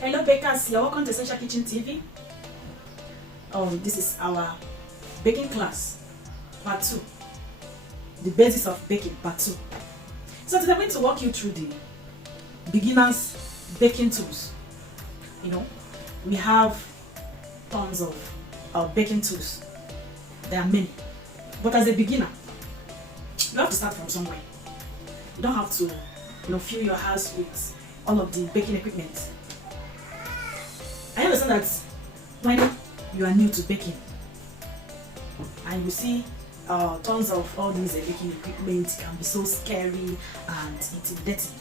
Hello bakers, you're welcome to Essential Kitchen TV. This is our baking class, part 2. The basis of baking, part 2. So today I'm going to walk you through the beginners baking tools. We have tons of baking tools. There are many. But as a beginner, you have to start from somewhere. You don't have to fill your house with all of the baking equipment. I understand that when you are new to baking and you see tons of all these baking equipment, it can be so scary and intimidating.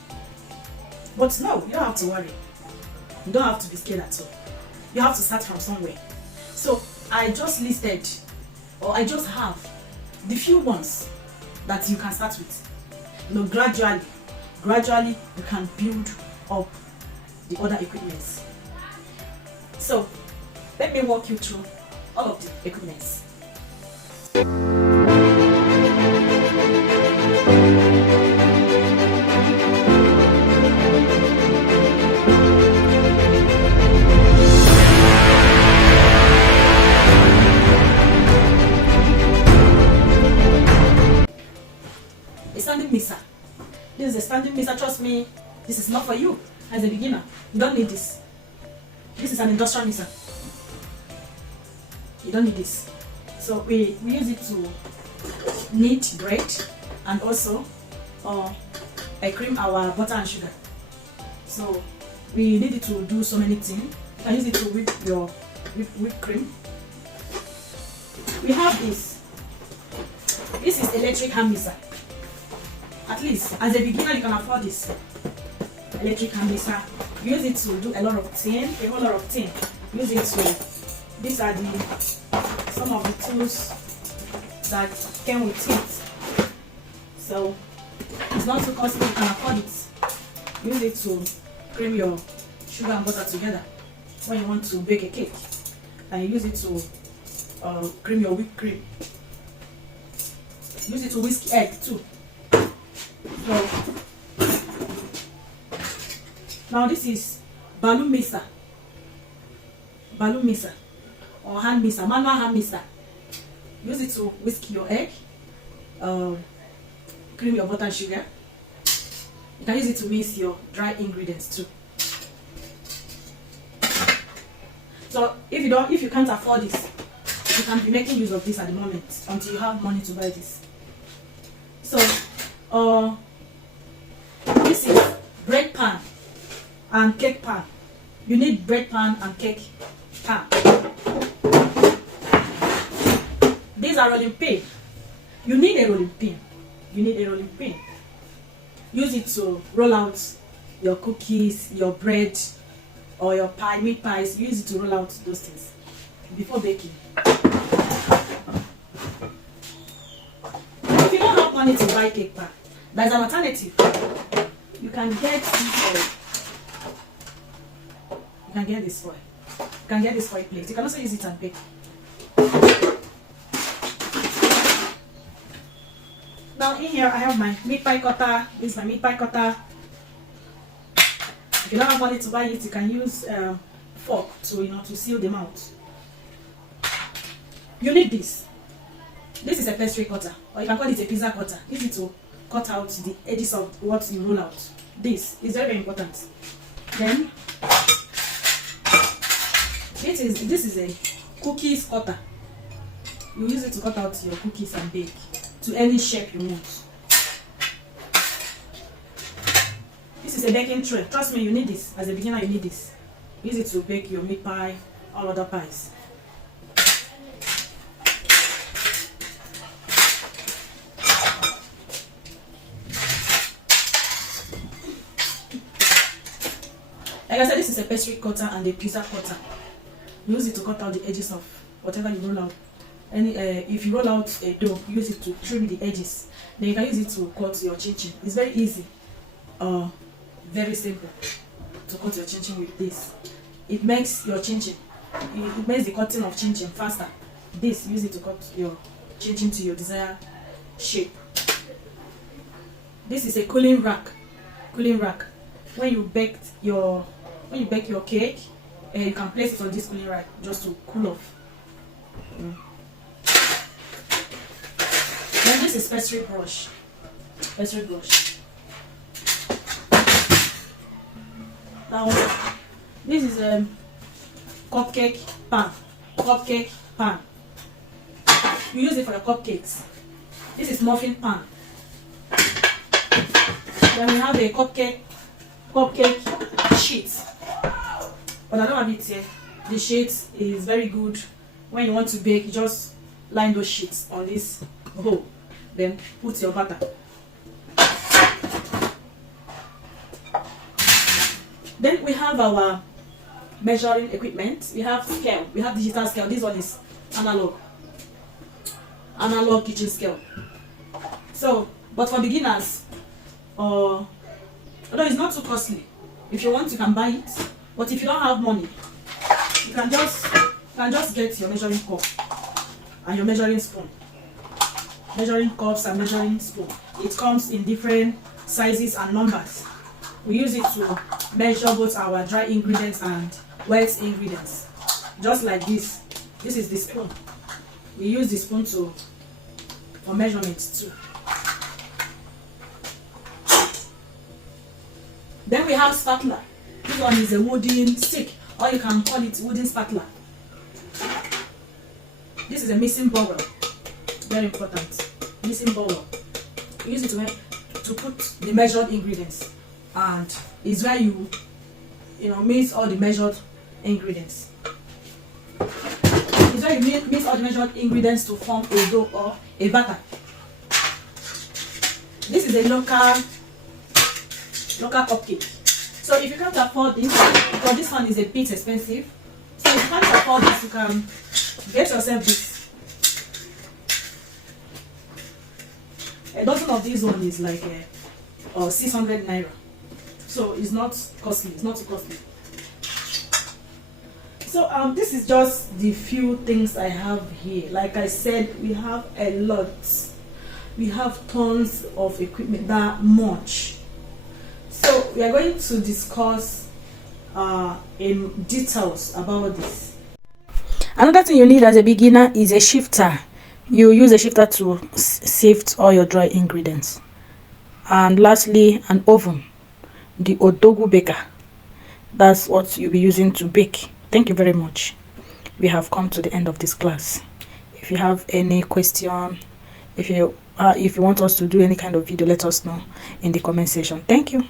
But no, you don't have to worry. You don't have to be scared at all. You have to start from somewhere. So I just listed, or I just have the few ones that you can start with. Gradually you can build up the other equipments. So let me walk you through all of the equipments. A standing mixer. This is a standing mixer. Trust me, this is not for you as a beginner. You don't need this. This is an industrial mixer. You don't need this. So we use it to knead bread and also cream our butter and sugar. So we need it to do so many things. You can use it to whip your whipped cream. We have this. This is electric hand mixer. At least as a beginner you can afford this electric hand mixer. Use it to do a whole lot of things. Use it to, these are some of the tools that came with it. So it's not too costly, you can afford it. Use it to cream your sugar and butter together when you want to bake a cake. And you use it to cream your whipped cream. Use it to whisk egg too. So now this is balloon mixer or hand mixer, manual hand mixer. Use it to whisk your egg, cream your butter and sugar. You can use it to mix your dry ingredients too. So if you can't afford this, you can be making use of this at the moment until you have money to buy this. So this is bread pan and cake pan. You need bread pan and cake pan. These are rolling pin. You need a rolling pin. Use it to roll out your cookies, your bread, or your pie, meat pies. Use it to roll out those things before baking. If you don't have money to buy cake pan, there's an alternative. You can get this foil. You can get this foil plate. You can also use it and bake. Now in here I have my meat pie cutter. This is my meat pie cutter. If you don't have money to buy it, you can use fork to seal them out. You need this. This is a pastry cutter, or you can call it a pizza cutter. Use it to cut out the edges of what you roll out. This is very, very important. Then this is a cookies cutter. You use it to cut out your cookies and bake to any shape you want. This is a baking tray. Trust me, you need this. As a beginner, you need this. Use it to bake your meat pie, all other pies. Like I said, this is a pastry cutter and a pizza cutter. Use it to cut out the edges of whatever you roll out. If you roll out a dough, use it to trim the edges. Then you can use it to cut your chin-chin. It's very easy, very simple to cut your chin-chin with this. It makes your chin-chin, it makes the cutting of chin-chin faster. This, use it to cut your chin-chin to your desired shape. This is a cooling rack. When you baked your when you bake your cake, you can place it on this cooling rack just to cool off. Then this is pastry brush. Pastry brush. Now this is a cupcake pan. Cupcake pan. You use it for your cupcakes. This is muffin pan. Then we have a cupcake sheet. But I don't have it here. The sheet is very good. When you want to bake, you just line those sheets on this bowl. Then put your butter. Then we have our measuring equipment. We have scale. We have digital scale. This one is analog. Analog kitchen scale. So, but for beginners, although it's not too costly. If you want, you can buy it. But if you don't have money, you can just get your measuring cup and your measuring spoon. Measuring cups and measuring spoon. It comes in different sizes and numbers. We use it to measure both our dry ingredients and wet ingredients. Just like this. This is the spoon. We use the spoon for measurements too. Then we have spatula. This one is a wooden stick, or you can call it wooden spatula. This is a mixing bowl. Very important. Mixing bowl. We use it to put the measured ingredients, and it's where you mix all the measured ingredients. It's where you mix all the measured ingredients to form a dough or a batter. This is a local cupcake. So if you can't afford this, because this one is a bit expensive, so if you can't afford this, you can get yourself this. A dozen of these one is like 600 naira. So it's not costly. It's not too costly. So this is just the few things I have here. Like I said, we have a lot. We have tons of equipment, that much. So we are going to discuss in details about this. Another thing you need as a beginner is a shifter. You use a shifter to sift all your dry ingredients. And lastly, an oven, the Odogwu baker. That's what you'll be using to bake. Thank you very much. We have come to the end of this class. If you have any question, if you want us to do any kind of video, let us know in the comment section. Thank you.